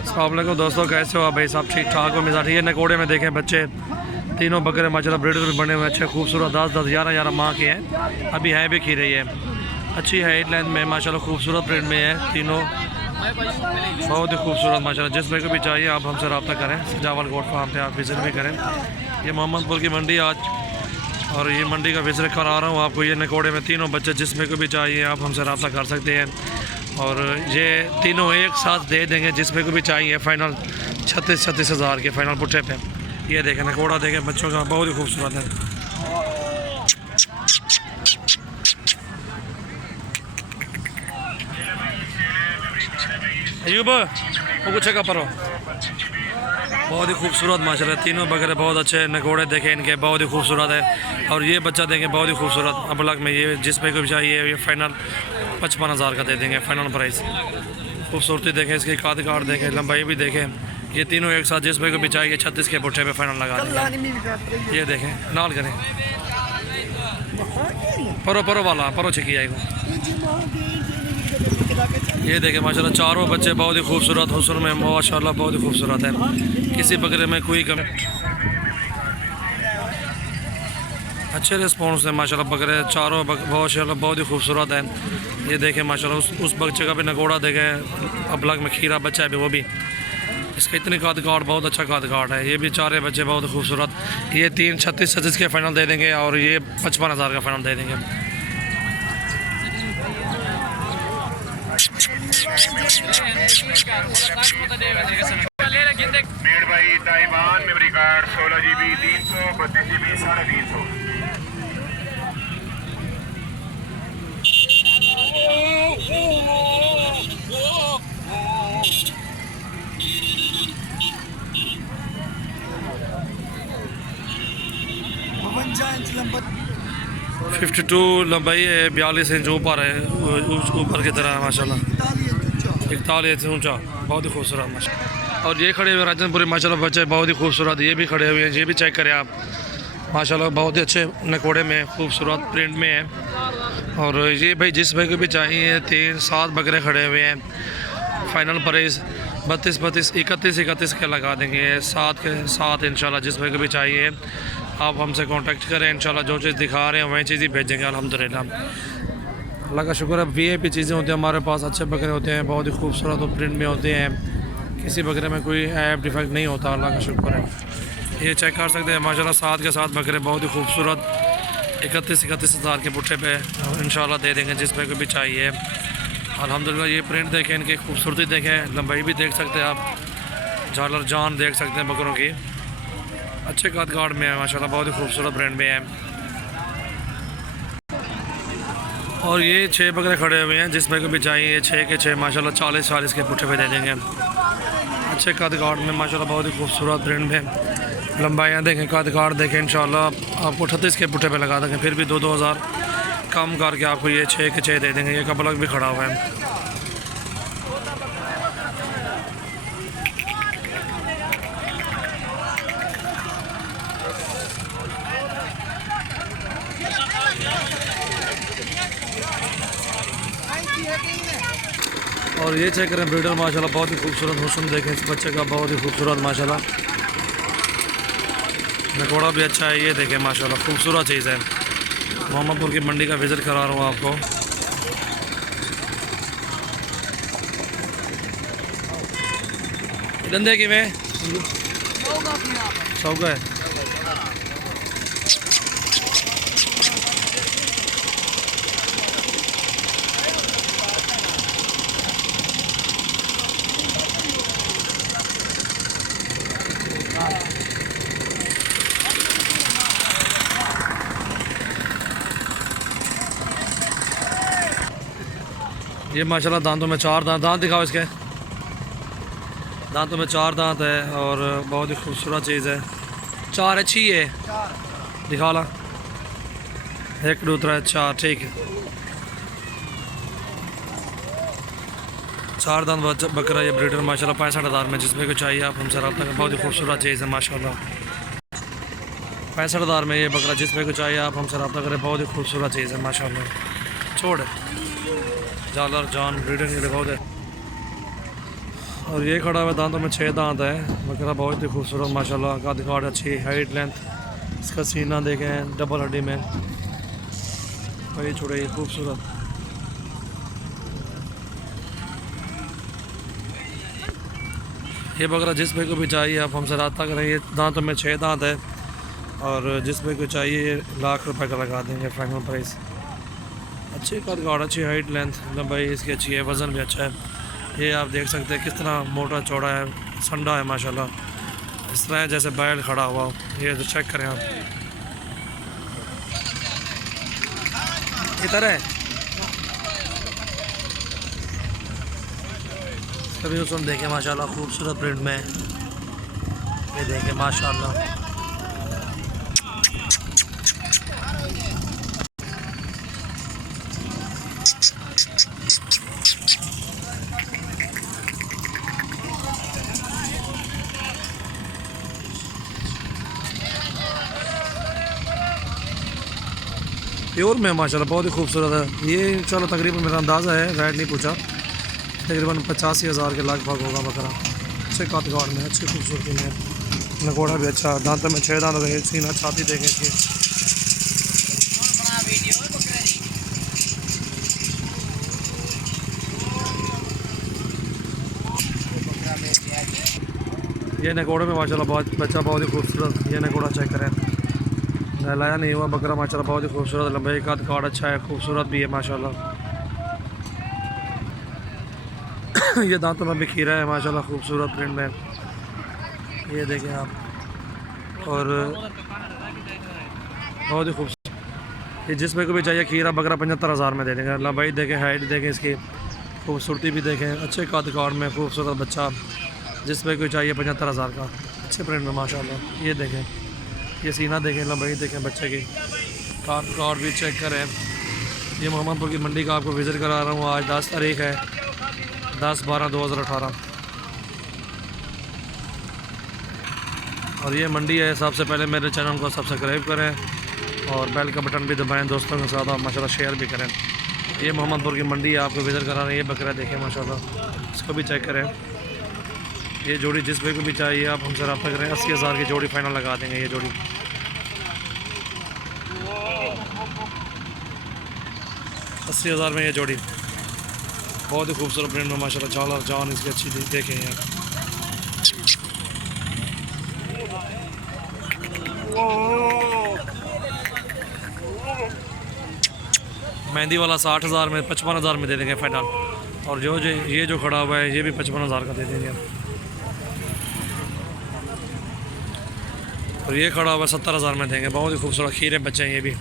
अस्सलाम वालेकुम दोस्तों, कैसे हो आप भाई? सब ठीक ठाक हो? मिजाज ये नकोड़े में देखें बच्चे, तीनों बकरे माशाल्लाह ब्रीडर में बने हुए अच्छे खूबसूरत 10-10 11-11 माह के हैं। अभी हैं भी खी रही है, अच्छी हाइट लेंथ में माशाल्लाह खूबसूरत प्रिंट में है तीनों, बहुत ही खूबसूरत माशाल्लाह। जिस भाई को भी चाहिए आप हमसे रब्ता करें, सजावल गोट फार्म पे आप विज़िट भी करें। ये मोहम्मदपुर की मंडी आज, और ये मंडी का विज़िट करा रहा हूँ आपको। ये नकोड़े में तीनों बच्चे जिस भाई को भी चाहिए आप हमसे रब्ता कर सकते हैं, और ये तीनों एक साथ दे देंगे जिस भाई को भी चाहिए। फ़ाइनल 36 हज़ार के फ़ाइनल पुट्ठे पे। ये देखें नकोड़ा देखें बच्चों का, बहुत ही खूबसूरत है। अयूब वो कुछ का परो, बहुत ही खूबसूरत माशाल्लाह तीनों बकरे बहुत अच्छे नकोड़े देखें इनके, बहुत ही खूबसूरत है। और ये बच्चा देखें बहुत ही खूबसूरत अबलग में, ये जिस भाई को भी चाहिए ये फ़ाइनल 55 हज़ार का दे देंगे फ़ाइनल प्राइस। खूबसूरती देखें इसकी, काद काट देखें, लंबाई भी देखें। ये तीनों एक साथ जिस भाई को भी चाहिए 36 के पुट्ठे पे फाइनल लगा देंगे। ये देखें नाल करें, परो परो वाला परो छिकी जाएगा। ये देखें माशाल्लाह चारों बच्चे बहुत ही खूबसूरत हुस्न में माशाल्लाह, बहुत ही खूबसूरत है, किसी बकरे में कोई कमी। अच्छे रिस्पॉन्स है माशाल्लाह, बकरे चारों माशाल्लाह बहुत ही खूबसूरत है। ये देखें माशाल्लाह उस बच्चे का भी नकोड़ा देखें, अबलग में खीरा बच्चा है भी, वो भी इसका इतनी काद काट, बहुत अच्छा काद काट है। ये भी चारे बच्चे बहुत खूबसूरत। ये 3 36 के फाइनल दे देंगे, और ये 55 हज़ार का फाइनल दे देंगे। भाई Taiwan memory card 16 GB 332 GB 350। Fifty 52 लंबाई है, 42 इंच ऊपर है, ऊपर की तरह है माशाल्लाह, 41 इंच ऊंचा, बहुत ही खूबसूरत माशाल्लाह। और ये खड़े हुए राजनपुरी माशाल्लाह बच्चे बहुत ही खूबसूरत, ये भी खड़े हुए हैं, ये भी चेक करें आप माशाल्लाह, बहुत ही अच्छे नकोड़े में खूबसूरत प्रिंट में है। और ये भाई जिस भाई को भी चाहिए 3-7 बकरे खड़े हुए हैं, फ़ाइनल प्राइस 32 31 के लगा देंगे, 7 के 7 इंशाल्लाह। जिस भाई को भी चाहिए आप हमसे कांटेक्ट करें, इंशाल्लाह जो चीज़ दिखा रहे हैं वही चीज़ ही भेजेंगे अल्हम्दुलिल्लाह। अल्लाह का शुक्र है, VIP चीज़ें होती हैं हमारे पास, अच्छे बकरे होते हैं, बहुत ही खूबसूरत और प्रिंट में होते हैं, किसी बकरे में कोई ऐप डिफेक्ट नहीं होता, अल्लाह का शुक्र है। ये चेक कर सकते हैं माशाल्लाह 7 के 7 बकरे बहुत ही खूबसूरत 31 हज़ार के पुट्ठे पे इंशाल्लाह दे देंगे जिस भाई को भी चाहिए अल्हम्दुलिल्लाह। ये प्रिंट देखें, इनकी खूबसूरती देखें, लंबाई भी देख सकते हैं आप, झालर जान देख सकते हैं बकरों की, अच्छे काद काट में है माशाल्लाह, बहुत ही खूबसूरत ब्रांड में है। और ये 6 बकरे खड़े हुए हैं, जिस भाई को भी चाहिए 6 के 6 माशाल्लाह 40 के पुट्ठे पे दे देंगे, अच्छे काद काट में माशाल्लाह, बहुत ही खूबसूरत ब्रांड में। लंबाइयाँ देखें, काद काट देखें, इंशाल्लाह आपको 38 के पुट्ठे पे लगा देंगे, फिर भी 2-2 हज़ार कम करके आपको ये 6 के 6 दे देंगे। ये कबलक भी खड़ा हुआ है। और ये चेक करें ब्रीडर माशाल्लाह, बहुत ही खूबसूरत हुस्न देखें इस बच्चे का, बहुत ही खूबसूरत माशाल्लाह, नकोड़ा भी अच्छा है। ये देखें माशाल्लाह खूबसूरत चीज़ है। मोहम्मदपुर की मंडी का विज़िट करा रहा हूँ आपको। धंधे की में चौका है। ये माशाल्लाह दांतों में 4 दांत दिखाओ, इसके दांतों में 4 दांत है, और बहुत ही खूबसूरत चीज़ है। 4 अच्छी है, दिखा ला 1 2 3 4, ठीक है। 4 दांत बकरा ये ब्रीडर माशाल्लाह 65 हज़ार में, जिसमें को चाहिए आप हमसे रब्ता करें, बहुत ही खूबसूरत चीज़ है माशाल्लाह। 65 हज़ार में ये बकरा, जिसमें को चाहिए आप हमसे रब्ता करें, बहुत ही खूबसूरत चीज़ है माशाल्लाह। छोड़ झालर जान ब्रीडिंग के लिए बहुत है। और ये खड़ा हुआ दांतों में 6 दांत है बकरा, बहुत ही खूबसूरत माशाल्लाह। का दिखाड़ अच्छी हाइट लेंथ, इसका सीना देखें डबल हड्डी में, बड़ी छोड़ी खूबसूरत। ये बकरा जिस पे को भी चाहिए आप हमसे रब्ता करें। ये दांतों में 6 दांत है और जिस पे को चाहिए लाख रुपए का लगा देंगे फाइनल प्राइस। अच्छी का दिखाड़, अच्छी हाइट लेंथ लंबाई इसकी अच्छी है, वज़न भी अच्छा है। ये आप देख सकते हैं किस तरह मोटा चौड़ा है, संडा है माशाल्लाह, इस तरह जैसे बैल खड़ा हुआ हो। ये तो चेक करें आप, इधर है कभी उसमें देखें माशाल्लाह, खूबसूरत प्रिंट में। ये देखें माशाल्लाह, प्योर में माशाल्लाह बहुत ही खूबसूरत है। ये चलो तकरीबन मेरा अंदाज़ा है, रेट नहीं पूछा, तकरीबन 85,000 के लगभग होगा बकरा। अच्छे कातगार में, अच्छी खूबसूरती में, नगोड़ा भी अच्छा, दांतों में 6 दांत है, सीना छाती देखें इसकी। ये नगोड़े में माशाल्लाह बहुत बच्चा, बहुत ही खूबसूरत। ये नगोड़ा चेक करें, नहलाया नहीं हुआ बकरा माशाल्लाह, बहुत ही खूबसूरत, लंबाई का कार्ड अच्छा है, खूबसूरत भी है माशाल्लाह। ये दांतों में भी खीरा है माशाल्लाह, खूबसूरत प्रिंट में। ये देखें आप, और बहुत ही खूबसूरत। ये जिस पे को भी चाहिए खीरा बकरा 75,000 में दे देंगे। लंबाई देखें, हाइट देखें, इसकी खूबसूरती भी देखें, अच्छे काद में खूबसूरत बच्चा, जिस पे कोई चाहिए 75,000 का, अच्छे प्रिंट में माशाल्लाह। ये देखें, ये सीना देखें, लंबाई देखें बच्चे की, काद भी चेक करें। ये मोहम्मदपुर की मंडी का आपको विज़िट करा रहा हूँ। आज 10 तारीख है, 10/12/2018 और ये मंडी है। सबसे पहले मेरे चैनल को सब्सक्राइब करें और बेल का बटन भी दबाएं, दोस्तों के साथ आप माशाल्लाह शेयर भी करें। ये मोहम्मदपुर की मंडी है, आपको विज़िट करा रहे हैं। ये बकरा देखें माशाल्लाह, इसको भी चेक करें। ये जोड़ी जिस पे को भी चाहिए आप हमसे रब्ता करें। 80,000 की जोड़ी फाइनल लगा देंगे। ये जोड़ी 80,000 में, ये जोड़ी बहुत ही खूबसूरत प्रिंट में माशाल्लाह। चाल और जान इसकी अच्छी देखें यार। मेहंदी वाला 60,000 में, 55,000 में दे देंगे फाइनल। और जो ये जो खड़ा हुआ है ये भी 55,000 का दे देंगे। और ये खड़ा हुआ 70,000 में देंगे। बहुत ही खूबसूरत खीरे बच्चे हैं ये भी।